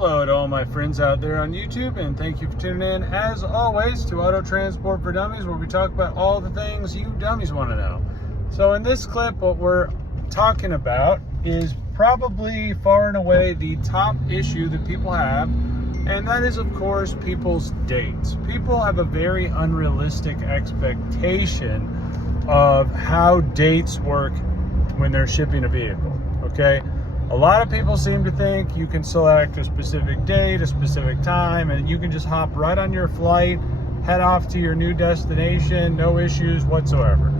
Hello to all my friends out there on YouTube, and thank you for tuning in, as always, to Auto Transport for Dummies, where we talk about all the things you dummies want to know. So in this clip, what we're talking about is probably far and away the top issue that people have, and that is, of course, people's dates. People have a very unrealistic expectation of how dates work when they're shipping a vehicle, okay? A lot of people seem to think you can select a specific date, a specific time, and you can just hop right on your flight, head off to your new destination, no issues whatsoever.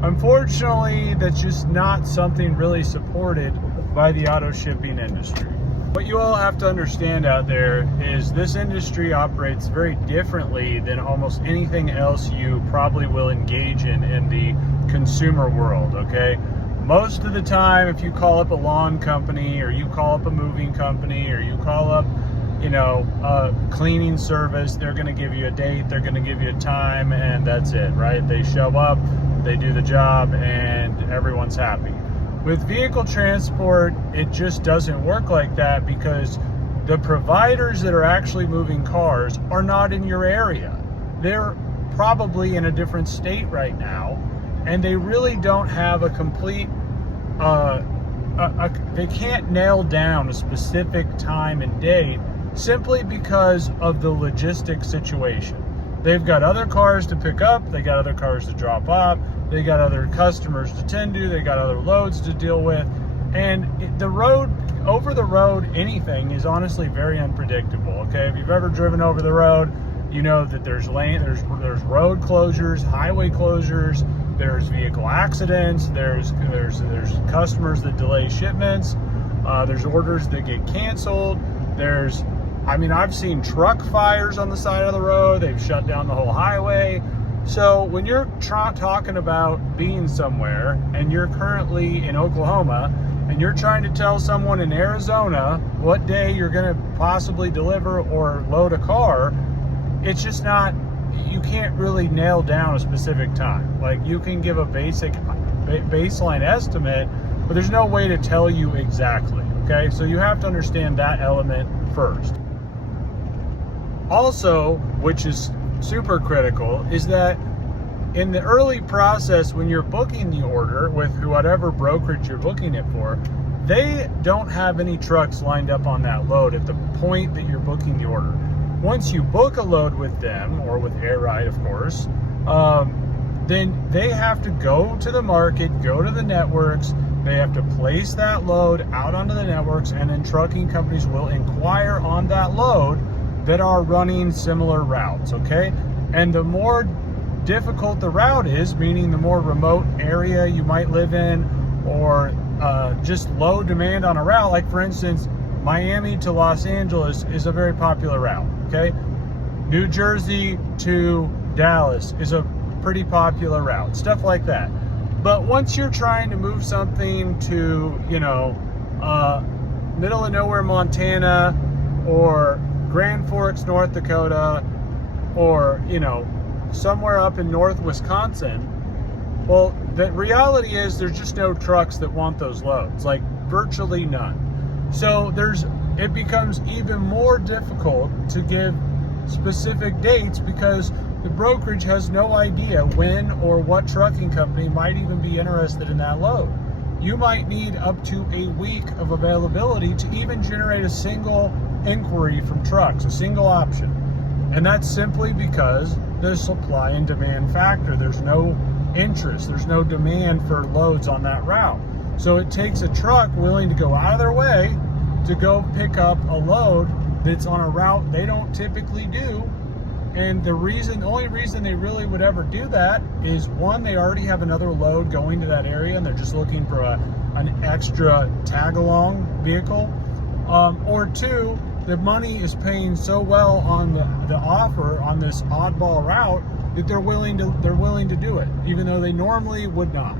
Unfortunately, that's just not something really supported by the auto shipping industry. What you all have to understand out there is this industry operates very differently than almost anything else you probably will engage in the consumer world, okay? Most of the time, if you call up a lawn company, or you call up a moving company, or you call up, a cleaning service, they're going to give you a date, they're going to give you a time, and that's it, right? They show up, they do the job, and everyone's happy. With vehicle transport, it just doesn't work like that, because the providers that are actually moving cars are not in your area. They're probably in a different state right now, and they really don't have a complete, they can't nail down a specific time and date simply because of the logistics situation. They've got other cars to pick up, they got other cars to drop off, they got other customers to tend to, they got other loads to deal with, and over the road, anything is honestly very unpredictable, okay? If you've ever driven over the road, you know that there's road closures, highway closures, there's vehicle accidents, there's customers that delay shipments, there's orders that get canceled, I've seen truck fires on the side of the road, they've shut down the whole highway. So when you're talking about being somewhere, and you're currently in Oklahoma, and you're trying to tell someone in Arizona what day you're gonna possibly deliver or load a car, it's just not, you can't really nail down a specific time. Like, you can give a baseline estimate, but there's no way to tell you exactly, okay? So you have to understand that element first. Also, which is super critical, is that in the early process, when you're booking the order with whatever brokerage you're booking it for, they don't have any trucks lined up on that load at the point that you're booking the order. Once you book a load with them, or with Air Ride, of course, then they have to go to the market, go to the networks, they have to place that load out onto the networks, and then trucking companies will inquire on that load that are running similar routes, okay? And the more difficult the route is, meaning the more remote area you might live in, or just low demand on a route, like for instance, Miami to Los Angeles is a very popular route, okay? New Jersey to Dallas is a pretty popular route, stuff like that. But once you're trying to move something to, middle of nowhere, Montana, or Grand Forks, North Dakota, or, somewhere up in North Wisconsin, well, the reality is there's just no trucks that want those loads, like virtually none. So it becomes even more difficult to give specific dates, because the brokerage has no idea when or what trucking company might even be interested in that load. You might need up to a week of availability to even generate a single inquiry from trucks, a single option. And that's simply because the supply and demand factor. There's no interest, there's no demand for loads on that route. So it takes a truck willing to go out of their way to go pick up a load that's on a route they don't typically do. And the only reason they really would ever do that is, one, they already have another load going to that area and they're just looking for an extra tag-along vehicle. Or two, the money is paying so well on the offer on this oddball route that they're willing to do it, even though they normally would not.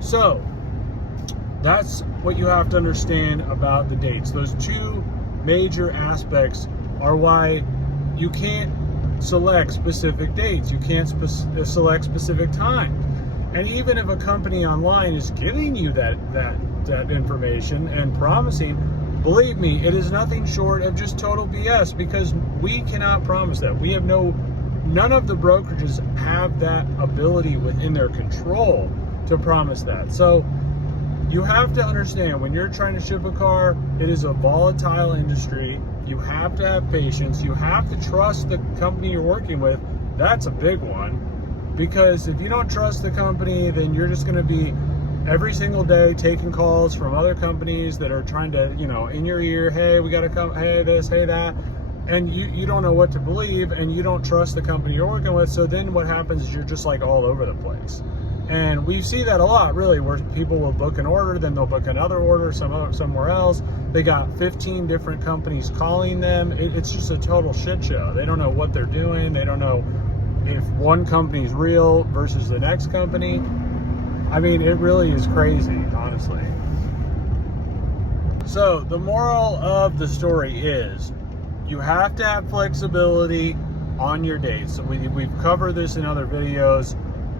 So that's what you have to understand about the dates. Those two major aspects are why you can't select specific dates. You can't select specific times. And even if a company online is giving you that information and promising, believe me, it is nothing short of just total BS, because we cannot promise that. We have none of the brokerages have that ability within their control to promise that. So you have to understand, when you're trying to ship a car, it is a volatile industry. You have to have patience. You have to trust the company you're working with. That's a big one, because if you don't trust the company, then you're just going to be every single day taking calls from other companies that are trying to, in your ear, hey, we got to come, hey, this, hey, that. And you don't know what to believe, and you don't trust the company you're working with. So then what happens is you're just like all over the place. And we see that a lot, really, where people will book an order, then they'll book another order somewhere else. They got 15 different companies calling them. It's just a total shit show. They don't know what they're doing. They don't know if one company's real versus the next company. I mean, it really is crazy, honestly. So the moral of the story is, you have to have flexibility on your dates. So we've covered this in other videos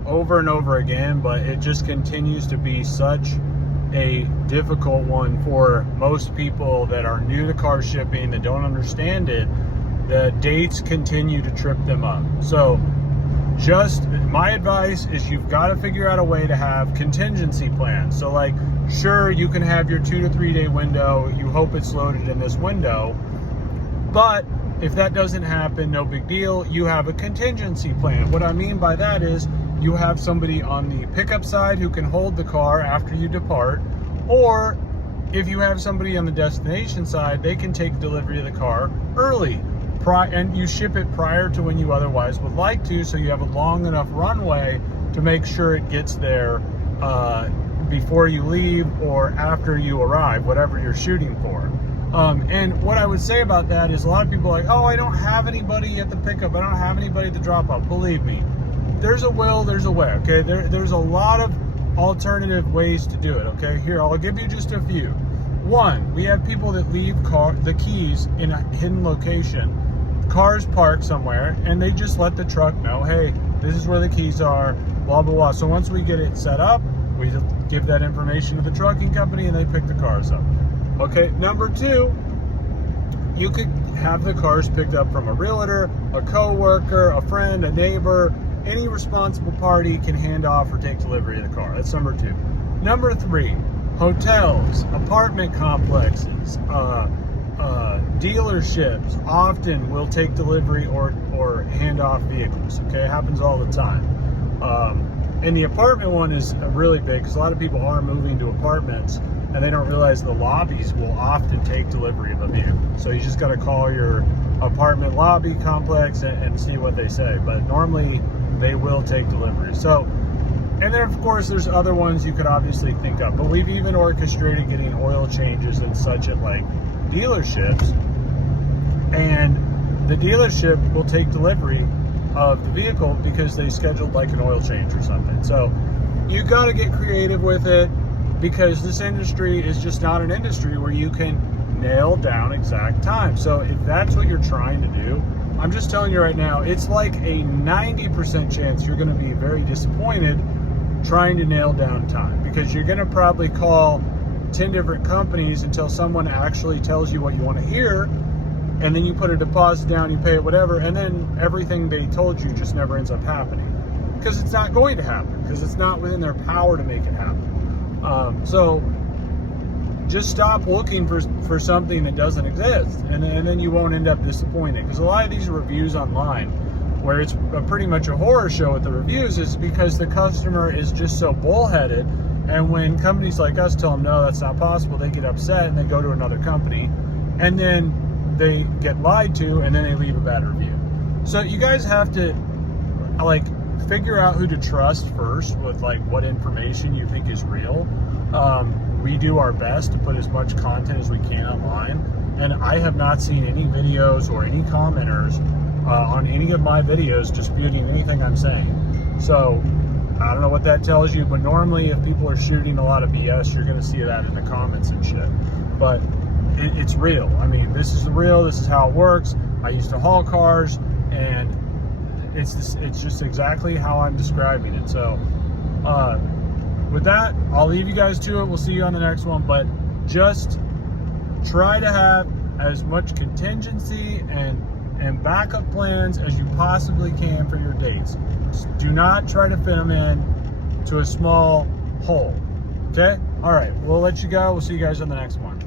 over and over again, but it just continues to be such a difficult one for most people that are new to car shipping, that don't understand it. The dates continue to trip them up. So just my advice is, you've got to figure out a way to have contingency plans. So like, sure, you can have your 2 to 3 day window. You hope it's loaded in this window. But if that doesn't happen, no big deal. You have a contingency plan. What I mean by that is, you have somebody on the pickup side who can hold the car after you depart, or if you have somebody on the destination side, they can take delivery of the car early, and you ship it prior to when you otherwise would like to, so you have a long enough runway to make sure it gets there before you leave or after you arrive, whatever you're shooting for. And what I would say about that is, a lot of people are like, oh, I don't have anybody at the pickup, I don't have anybody at the drop off. Believe me, there's a will, there's a way, okay? There's a lot of alternative ways to do it, okay? Here, I'll give you just a few. One, we have people that leave the keys in a hidden location, cars parked somewhere, and they just let the truck know, hey, this is where the keys are, blah, blah, blah. So once we get it set up, we give that information to the trucking company, and they pick the cars up. Okay, number two, you could have the cars picked up from a realtor, a co-worker, a friend, a neighbor. Any responsible party can hand off or take delivery of the car. That's number two. Number three, hotels, apartment complexes, dealerships often will take delivery or hand off vehicles. Okay, it happens all the time. And the apartment one is really big, because a lot of people are moving to apartments and they don't realize the lobbies will often take delivery of a vehicle. So you just got to call your apartment lobby complex and see what they say. But normally they will take delivery. So, and then of course there's other ones you could obviously think of, but we've even orchestrated getting oil changes and such at like dealerships, and the dealership will take delivery of the vehicle because they scheduled like an oil change or something. So you got to get creative with it, because this industry is just not an industry where you can nail down exact time. So if that's what you're trying to do, I'm just telling you right now, it's like a 90% chance you're going to be very disappointed trying to nail down time, because you're going to probably call 10 different companies until someone actually tells you what you want to hear, and then you put a deposit down, you pay it, whatever, and then everything they told you just never ends up happening, because it's not going to happen, because it's not within their power to make it happen. So just stop looking for something that doesn't exist, and then you won't end up disappointed. Because a lot of these reviews online, where it's pretty much a horror show with the reviews, is because the customer is just so bullheaded, and when companies like us tell them no, that's not possible, they get upset and they go to another company, and then they get lied to, and then they leave a bad review. So you guys have to like figure out who to trust first with like what information you think is real. We do our best to put as much content as we can online, and I have not seen any videos or any commenters on any of my videos disputing anything I'm saying. So I don't know what that tells you, but normally if people are shooting a lot of BS, you're going to see that in the comments and shit. But it's real. I mean, this is real. This is how it works. I used to haul cars, and it's just exactly how I'm describing it. So with that, I'll leave you guys to it. We'll see you on the next one. But just try to have as much contingency and backup plans as you possibly can for your dates. Just do not try to fit them in to a small hole. Okay? All right, we'll let you go. We'll see you guys on the next one.